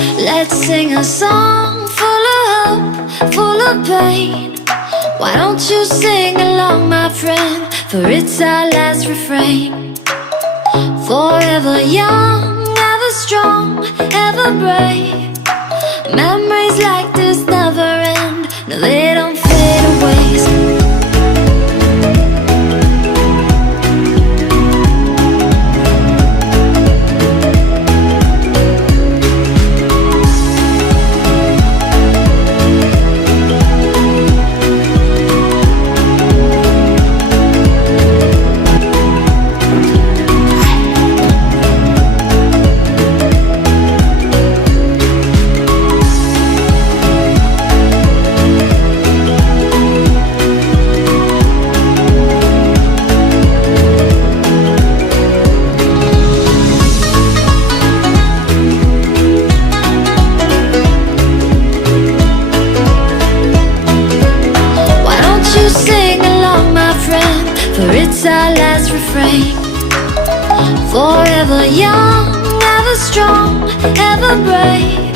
Let's sing a song full of hope, full of pain. Why don't you sing along, my friend? For it's our last refrain. Forever young, ever strong, ever brave. Memories like this never end. No, they don't fade away. For it's our last refrain. Forever young, ever strong, ever brave.